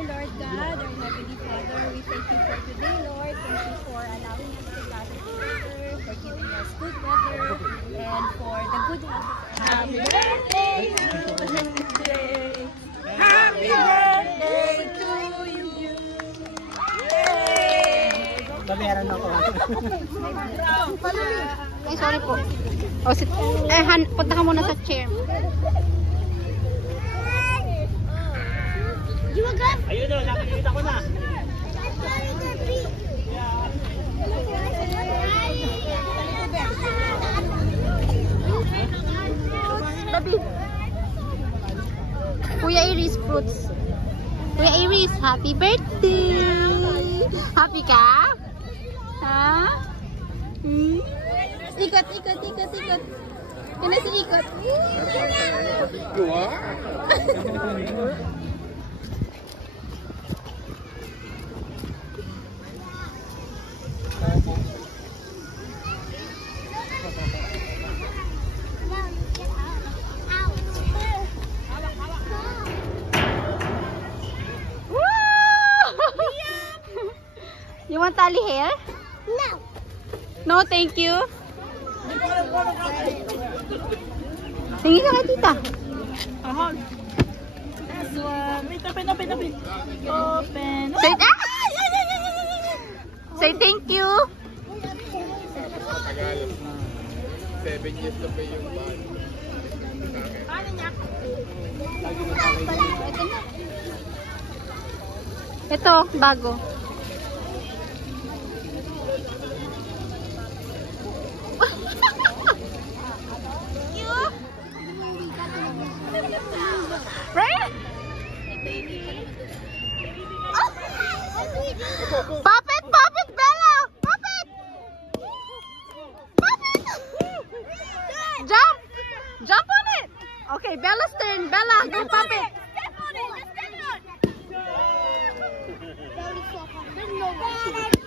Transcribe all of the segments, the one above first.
Dear Lord God, our Heavenly Father, we thank you for today, Lord. Thank you for allowing us to gather together, for giving us good weather, and for the good health of our Happy birthday! Happy birthday! Happy birthday to you! Babayaran ako. Ay, sorry po. O, punta ka muna sa chair. Ayun o, nakikita ko na. Baby. Kuya Iris fruits. Kuya Iris, happy birthday! Happy ka? Ha? Ikot, ikot, ikot, ikot. Yan na si ikot. You want tally hair? No. No, thank you. Tingin ka kay tita. Ahon. This one. Wait, open. Open. Say, say thank you. 7 years na pa yung bag. Paano niya? Ito, bago. Right? Puppet, puppet, Bella! Puppet! Puppet! Jump! Jump on it! Okay, Bella's turn. Bella, go puppet. Step on it! Just step on it!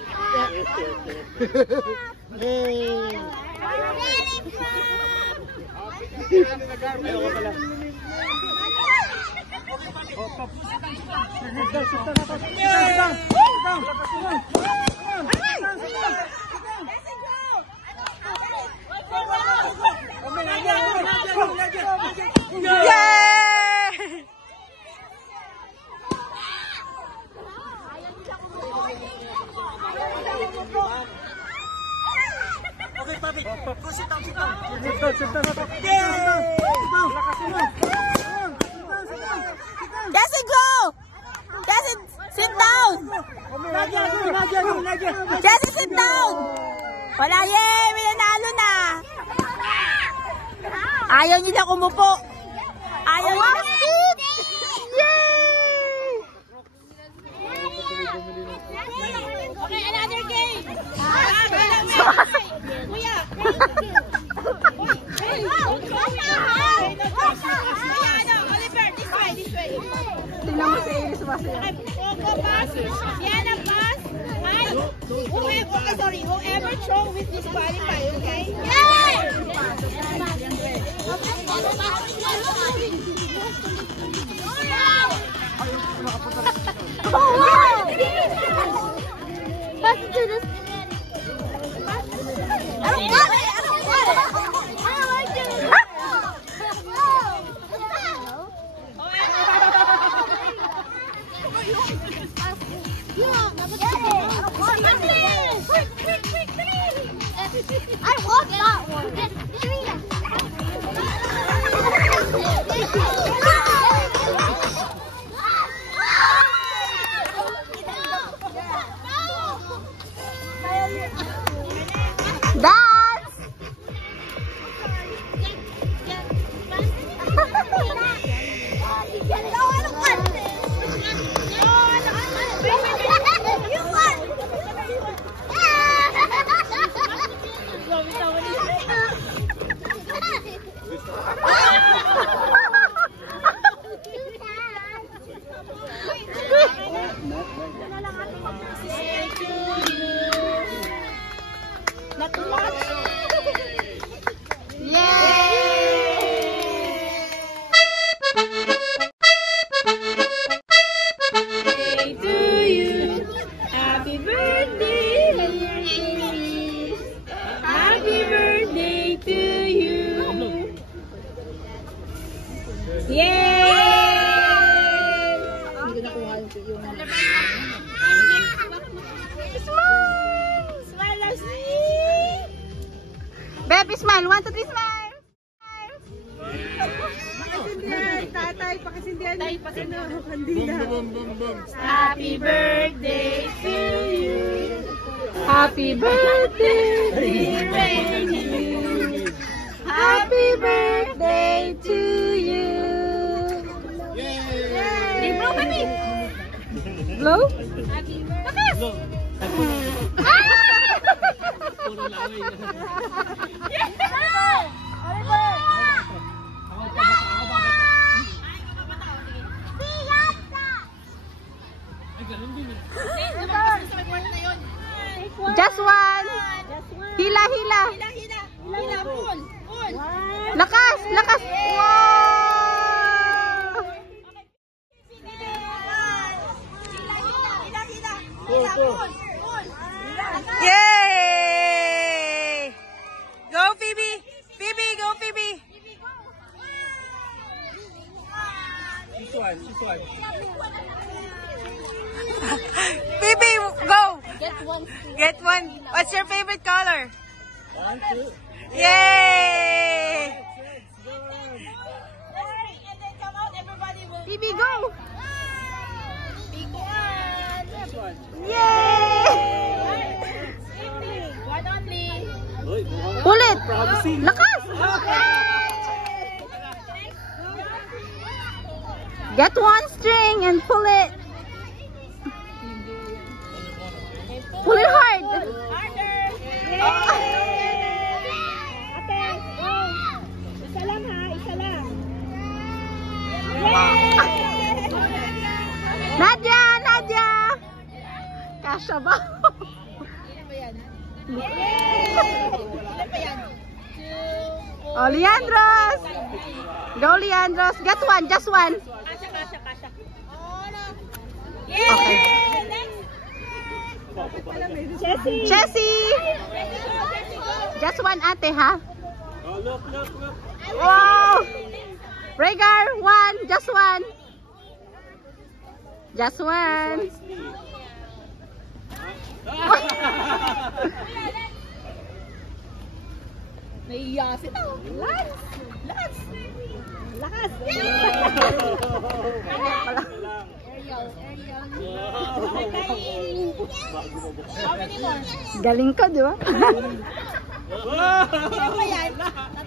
Ayoko pala. Okay, Papi. Go sit down, sit down. Jesse, go! Jesse, sit down! Jesse, sit down! Wala, yay! May nanalo na! Ayaw niyo na kumupo! Ayaw niyo na sit! Yay! Okay, another game. Kuya. Oliver, this way. Tingnan mo si Iris masaya. Coco pass. Sienna pass. Whoever throw with disqualify, okay? Oh, wow! Pass it to this. I don't want it! I don't like it! I want that one! Dance! Smile. 1, 2, 3, smile. Tatay, pakisindihan. Tatay, Boom, boom, boom. Happy birthday to you. Happy birthday, dear Reggie. Happy birthday to you. Yay! Blow kami. Blow? Happy birthday. Puro laway na. Just one. Hila, hila. Hila, pull. Lakas, lakas. Wow! Yay! Go, Phoebe. Phoebe, go, Phoebe. This one. Phoebe, go. Get one. Get one. What's your favorite color? 1, 2. Yay! And then come out, everybody will. Phoebe, go. Big one. Yay! One only. Uy, mukhang Pull it. promising. Lakas. Get one string and pull it. Pull it hard. Harder. Ate, go. Isa lang ha, isa lang. Nadia, Nadia. Kasha ba? Oh, Leandros. Go, Leandros. Get one, just one. Kasha. Okay. Jessie. Jessie. Just one, ate, ha? Oh, look. Wow. Rhaegar, one. Just one. Just one. Naiya sila. Lakas. Ariel. How many more? Galing ko, di ba? Ano ba yan?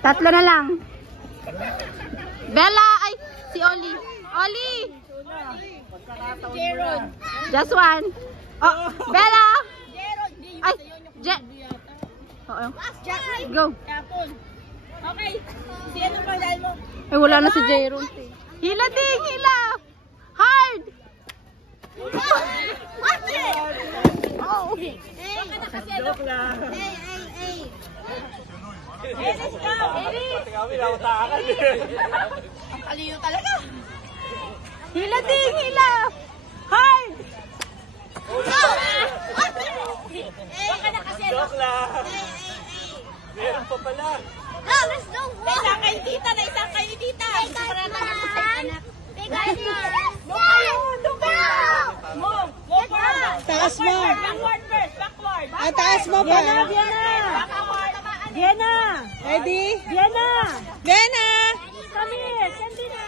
Tatlo na lang. Bella, ay, si Oli. Oli! Jeron. Just one. Oh, Bella! Jeron. Ay, Oo. Go. Apple. Okay. Si ano ba dahil mo? Ay, wala na si Jairon. Hila ding, hila! Hard! Watch it! Oh. Joke lang. Let's go! Kami lang utakan. Ang kaliyo talaga. Hila ding, hila! Hard! Baka na kasi. Joke lang. Meron pa pala. No, let's go! Isang kay tita na isang kay tita. Para na anak. Taas mo. Backward first. Backward. Taas mo pa. Backward. Diana. Ready? Diana. Diana. Come here. Sandi na.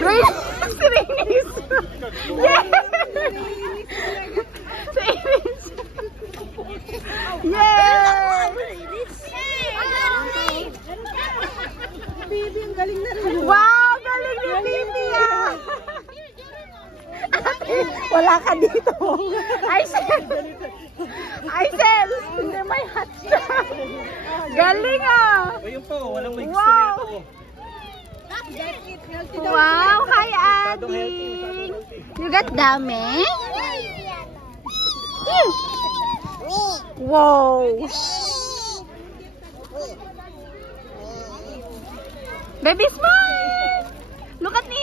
Rainis! Yes! Rainis! Yay! Baby, ang galing na rin. Wow! Galing ni Bibi ah! Wala ka dito. Aisel! Aisel! Hindi may hat siya. Galing ah! Ayun po, walang may gusto Wow! nito. Wow! Hi, Adi! You got dami? Wow! Baby, smile! Look at me!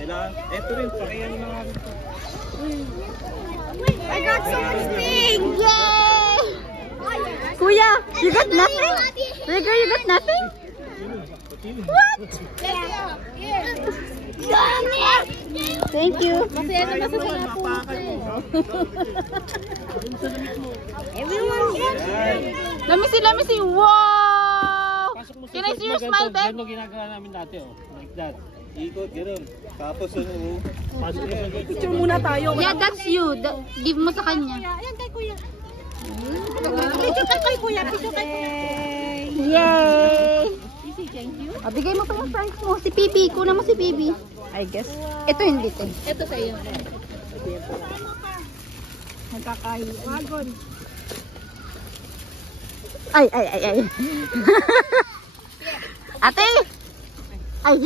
Kailangan, eto rin, pakiyan mga I got so much things! Yay! Kuya, you got nothing? Rigger, you got nothing? What? Thank you. Masaya naman sa salapo. Let me see. Wow! Can I see your smile, babe? Ano ginagawa namin dati, oh. Like that. Ikot, gano'n. Tapos ano, pasok na sa Picture muna tayo. Yeah, that's you. Give mo sa kanya. Ayan kay kuya. Picture kay kuya. Picture kay kuya. Yay! Easy, thank you. Bigay mo pa yung prize mo. Si Bibi. Kunan mo si Bibi. I guess. Ito hindi to. Ito sa iyo. Nagkakahiwagon. Ay. Ate! Ay!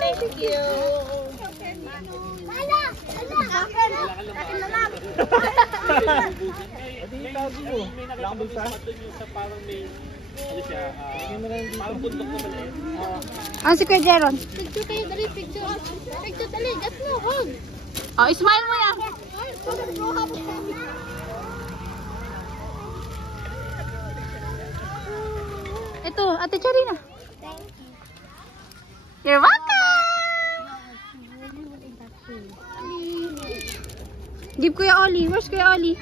Thank you. May nakakabog sa doon yung sa parang may, ano siya, parang bundok na mali. Ano si Kuya Jeron? Picture kayo, dali, picture. Picture, dali. Gas mo, hug. Oh, smile mo yan. Ito, Ate Charina. You're welcome! Give Kuya Oli. Where's Kuya Oli?